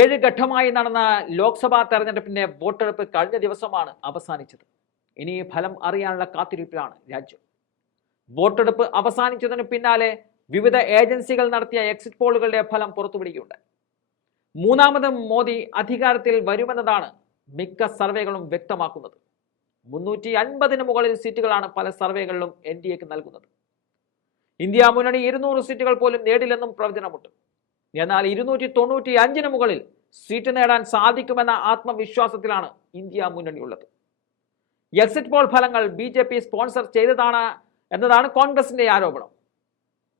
ഏഴ് ഘട്ടമായി നടന്ന ലോക്സഭാ തെരഞ്ഞെടുപ്പിന്റെ വോട്ടെടുപ്പ് കഴിഞ്ഞ ദിവസമാണ് അവസാനിച്ചത്. ഇനി ഫലം അറിയാനുള്ള കാത്തിരിപ്പിലാണ് രാജ്യം. വോട്ടെടുപ്പ് അവസാനിച്ചതിന് പിന്നാലെ വിവിധ ഏജൻസികൾ നടത്തിയ എക്സിറ്റ് പോളുകളുടെ ഫലം പുറത്തുവിടുകയുണ്ടായി. മൂന്നാമതും മോദി അധികാരത്തിൽ വരുമെന്നതാണ് മിക്ക സർവേകളും വ്യക്തമാക്കുന്നത്. മുന്നൂറ്റി അൻപതിന് മുകളിൽ സീറ്റുകളാണ് പല സർവേകളിലും എൻ ഡി എക്ക് നൽകുന്നത്. ഇന്ത്യ മുന്നണി ഇരുന്നൂറ് സീറ്റുകൾ പോലും നേടില്ലെന്നും പ്രവചനമുണ്ട്. എന്നാൽ ഇരുന്നൂറ്റി തൊണ്ണൂറ്റി അഞ്ചിന് മുകളിൽ സീറ്റ് നേടാൻ സാധിക്കുമെന്ന ആത്മവിശ്വാസത്തിലാണ് ഇന്ത്യ മുന്നണിയുള്ളത്. എക്സിറ്റ് പോൾ ഫലങ്ങൾ ബി ജെ പി സ്പോൺസർ ചെയ്തതാണ് എന്നതാണ് കോൺഗ്രസിന്റെ ആരോപണം.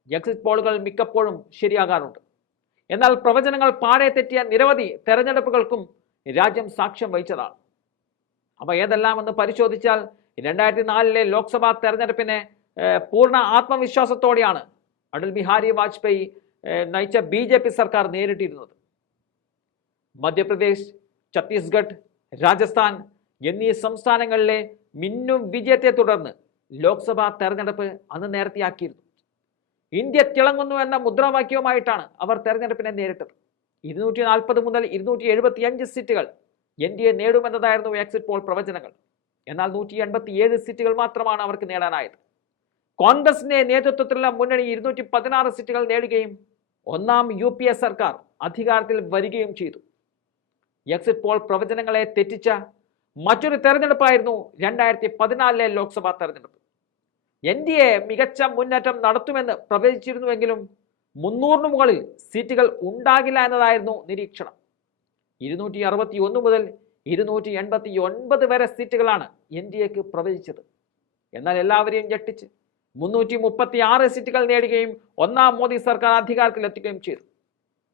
എക്സിറ്റ് പോളുകൾ മിക്കപ്പോഴും ശരിയാകാറുണ്ട്. എന്നാൽ പ്രവചനങ്ങൾ പാടെ തെറ്റിയ നിരവധി തെരഞ്ഞെടുപ്പുകൾക്കും രാജ്യം സാക്ഷ്യം വഹിച്ചതാണ്. അവ ഏതെല്ലാമെന്ന് പരിശോധിച്ചാൽ രണ്ടായിരത്തി നാലിലെ ലോക്സഭാ തെരഞ്ഞെടുപ്പിനെ പൂർണ ആത്മവിശ്വാസത്തോടെയാണ് അടൽ ബിഹാരി വാജ്പേയി നയിച്ച ബി ജെ പി സർക്കാർ നേരിട്ടിരുന്നത്. മധ്യപ്രദേശ് ഛത്തീസ്ഗഡ് രാജസ്ഥാൻ എന്നീ സംസ്ഥാനങ്ങളിലെ മിന്നും വിജയത്തെ തുടർന്ന് ലോക്സഭാ തെരഞ്ഞെടുപ്പ് അന്ന് നേരത്തെയാക്കിയിരുന്നു. ഇന്ത്യ തിളങ്ങുന്നു എന്ന മുദ്രാവാക്യവുമായിട്ടാണ് അവർ തെരഞ്ഞെടുപ്പിനെ നേരിട്ടത്. ഇരുന്നൂറ്റി നാൽപ്പത് മുതൽ ഇരുന്നൂറ്റി എഴുപത്തി അഞ്ച് സീറ്റുകൾ എൻ ഡി എ നേടുമെന്നതായിരുന്നു എക്സിറ്റ് പോൾ പ്രവചനങ്ങൾ. എന്നാൽ നൂറ്റി എൺപത്തി ഏഴ് സീറ്റുകൾ മാത്രമാണ് അവർക്ക് നേടാനായത്. കോൺഗ്രസിന്റെ നേതൃത്വത്തിലുള്ള മുന്നണി ഇരുന്നൂറ്റി പതിനാറ് സീറ്റുകൾ നേടുകയും ഒന്നാം യു പി എ സർക്കാർ അധികാരത്തിൽ വരികയും ചെയ്തു. എക്സിറ്റ് പോൾ പ്രവചനങ്ങളെ തെറ്റിച്ച മറ്റൊരു തെരഞ്ഞെടുപ്പായിരുന്നു രണ്ടായിരത്തി പതിനാലിലെ ലോക്സഭാ തെരഞ്ഞെടുപ്പ്. എൻ ഡി എ മികച്ച മുന്നേറ്റം നടത്തുമെന്ന് പ്രവചിച്ചിരുന്നുവെങ്കിലും മുന്നൂറിന് മുകളിൽ സീറ്റുകൾ ഉണ്ടാകില്ല എന്നതായിരുന്നു നിരീക്ഷണം. ഇരുന്നൂറ്റി അറുപത്തി ഒന്ന് മുതൽ ഇരുന്നൂറ്റി എൺപത്തി ഒൻപത് വരെ സീറ്റുകളാണ് എൻ ഡി എക്ക് പ്രവചിച്ചത്. എന്നാൽ എല്ലാവരെയും ഞെട്ടിച്ച് മുന്നൂറ്റി മുപ്പത്തി ആറ് സീറ്റുകൾ നേടുകയും ഒന്നാം മോദി സർക്കാർ അധികാരത്തിൽ അധികാരത്തിലെത്തുകയും ചെയ്തു.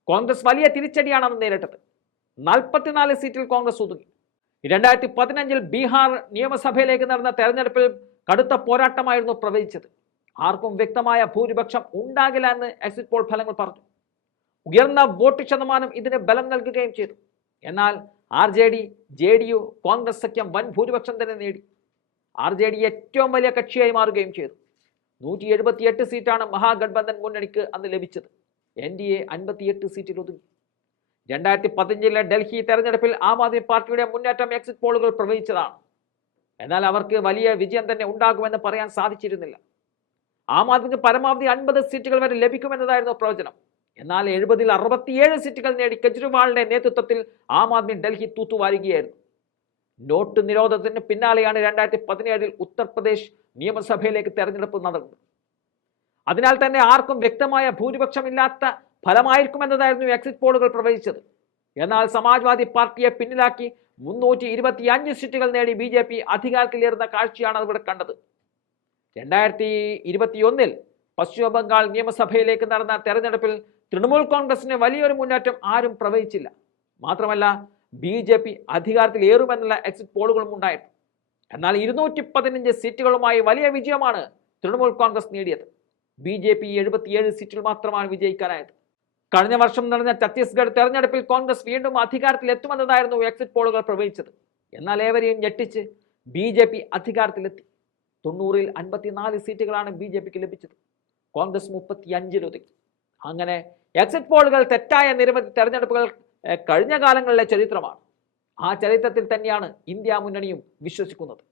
കോൺഗ്രസ് വലിയ തിരിച്ചടിയാണ് അന്ന് നേരിട്ടത്. നാൽപ്പത്തിനാല് സീറ്റിൽ കോൺഗ്രസ് ഒതുങ്ങി. രണ്ടായിരത്തി പതിനഞ്ചിൽ ബീഹാർ നിയമസഭയിലേക്ക് നടന്ന തെരഞ്ഞെടുപ്പിൽ കടുത്ത പോരാട്ടമായിരുന്നു പ്രവചിച്ചത്. ആർക്കും വ്യക്തമായ ഭൂരിപക്ഷം ഉണ്ടാകില്ല എന്ന് എക്സിറ്റ് പോൾ ഫലങ്ങൾ പറഞ്ഞു. ഉയർന്ന വോട്ട് ശതമാനം ഇതിന് ബലം നൽകുകയും ചെയ്തു. എന്നാൽ R J D J D U Congress സഖ്യം വൻ ഭൂരിപക്ഷം തന്നെ നേടി. ആർ ജെ ഡി ഏറ്റവും വലിയ കക്ഷിയായി മാറുകയും ചെയ്തു. നൂറ്റി എഴുപത്തിയെട്ട് സീറ്റാണ് മഹാഗഡ്ബന്ധൻ മുന്നണിക്ക് അന്ന് ലഭിച്ചത്. എൻ ഡി എ അൻപത്തിയെട്ട് സീറ്റിൽ ഒതുങ്ങി. രണ്ടായിരത്തി പതിനഞ്ചിലെ ഡൽഹി തെരഞ്ഞെടുപ്പിൽ ആം ആദ്മി പാർട്ടിയുടെ മുന്നേറ്റം എക്സിറ്റ് പോളുകൾ പ്രവചിച്ചതാണ് എന്നാൽ അവർക്ക് വലിയ വിജയം തന്നെ ഉണ്ടാകുമെന്ന് പറയാൻ സാധിച്ചിരുന്നില്ല. ആം ആദ്മിക്ക് പരമാവധി അൻപത് സീറ്റുകൾ വരെ ലഭിക്കുമെന്നതായിരുന്നു പ്രവചനം. എന്നാൽ എഴുപതിൽ അറുപത്തിയേഴ് സീറ്റുകൾ നേടി കെജ്രിവാളിന്റെ നേതൃത്വത്തിൽ ആം ആദ്മി ഡൽഹി തൂത്തുവാരുകയായിരുന്നു. നോട്ട് നിരോധനത്തിന് പിന്നാലെയാണ് രണ്ടായിരത്തി പതിനേഴിൽ ഉത്തർപ്രദേശ് നിയമസഭയിലേക്ക് തെരഞ്ഞെടുപ്പ് നടന്നത് അതിനാൽ തന്നെ ആർക്കും വ്യക്തമായ ഭൂരിപക്ഷമില്ലാത്ത ഫലമായിരിക്കുമെന്നതായിരുന്നു എക്സിറ്റ് പോളുകൾ പ്രവചിച്ചത്. എന്നാൽ സമാജ്വാദി പാർട്ടിയെ പിന്നിലാക്കി മുന്നൂറ്റി ഇരുപത്തി അഞ്ച് സീറ്റുകൾ നേടി ബി ജെ പി അധികാരത്തിലേറുന്ന കാഴ്ചയാണ് ഇവിടെ കണ്ടത്. രണ്ടായിരത്തി ഇരുപത്തിയൊന്നിൽ പശ്ചിമ ബംഗാൾ നിയമസഭയിലേക്ക് നടന്ന തെരഞ്ഞെടുപ്പിൽ തൃണമൂൽ കോൺഗ്രസിന് വലിയൊരു മുന്നേറ്റം ആരും പ്രവചിച്ചില്ല. മാത്രമല്ല ബി ജെ പി അധികാരത്തിലേറുമെന്നുള്ള എക്സിറ്റ് പോളുകളും ഉണ്ടായിരുന്നു. എന്നാൽ ഇരുന്നൂറ്റി പതിനഞ്ച് സീറ്റുകളുമായി വലിയ വിജയമാണ് തൃണമൂൽ കോൺഗ്രസ് നേടിയത്. ബി ജെ പി എഴുപത്തിയേഴ് സീറ്റിൽ മാത്രമാണ് വിജയിക്കാനായത്. കഴിഞ്ഞ വർഷം നടന്ന ഛത്തീസ്ഗഡ് തെരഞ്ഞെടുപ്പിൽ കോൺഗ്രസ് വീണ്ടും അധികാരത്തിൽ എത്തുമെന്നതായിരുന്നു എക്സിറ്റ് പോളുകൾ പ്രവചിച്ചത്. എന്നാൽ ഏവരെയും ഞെട്ടിച്ച് ബി ജെ പി അധികാരത്തിലെത്തി. തൊണ്ണൂറിൽ അൻപത്തിനാല് സീറ്റുകളാണ് ബി ജെ പിക്ക് ലഭിച്ചത്. കോൺഗ്രസ് മുപ്പത്തി അഞ്ചിലൊതുക്കി അങ്ങനെ എക്സിറ്റ് പോളുകൾ തെറ്റായ നിരവധി തെരഞ്ഞെടുപ്പുകൾ കഴിഞ്ഞ കാലങ്ങളിലെ ചരിത്രമാണ്. ആ ചരിത്രത്തിൽ തന്നെയാണ് ഇന്ത്യ മുന്നണിയും വിശ്വസിക്കുന്നത്.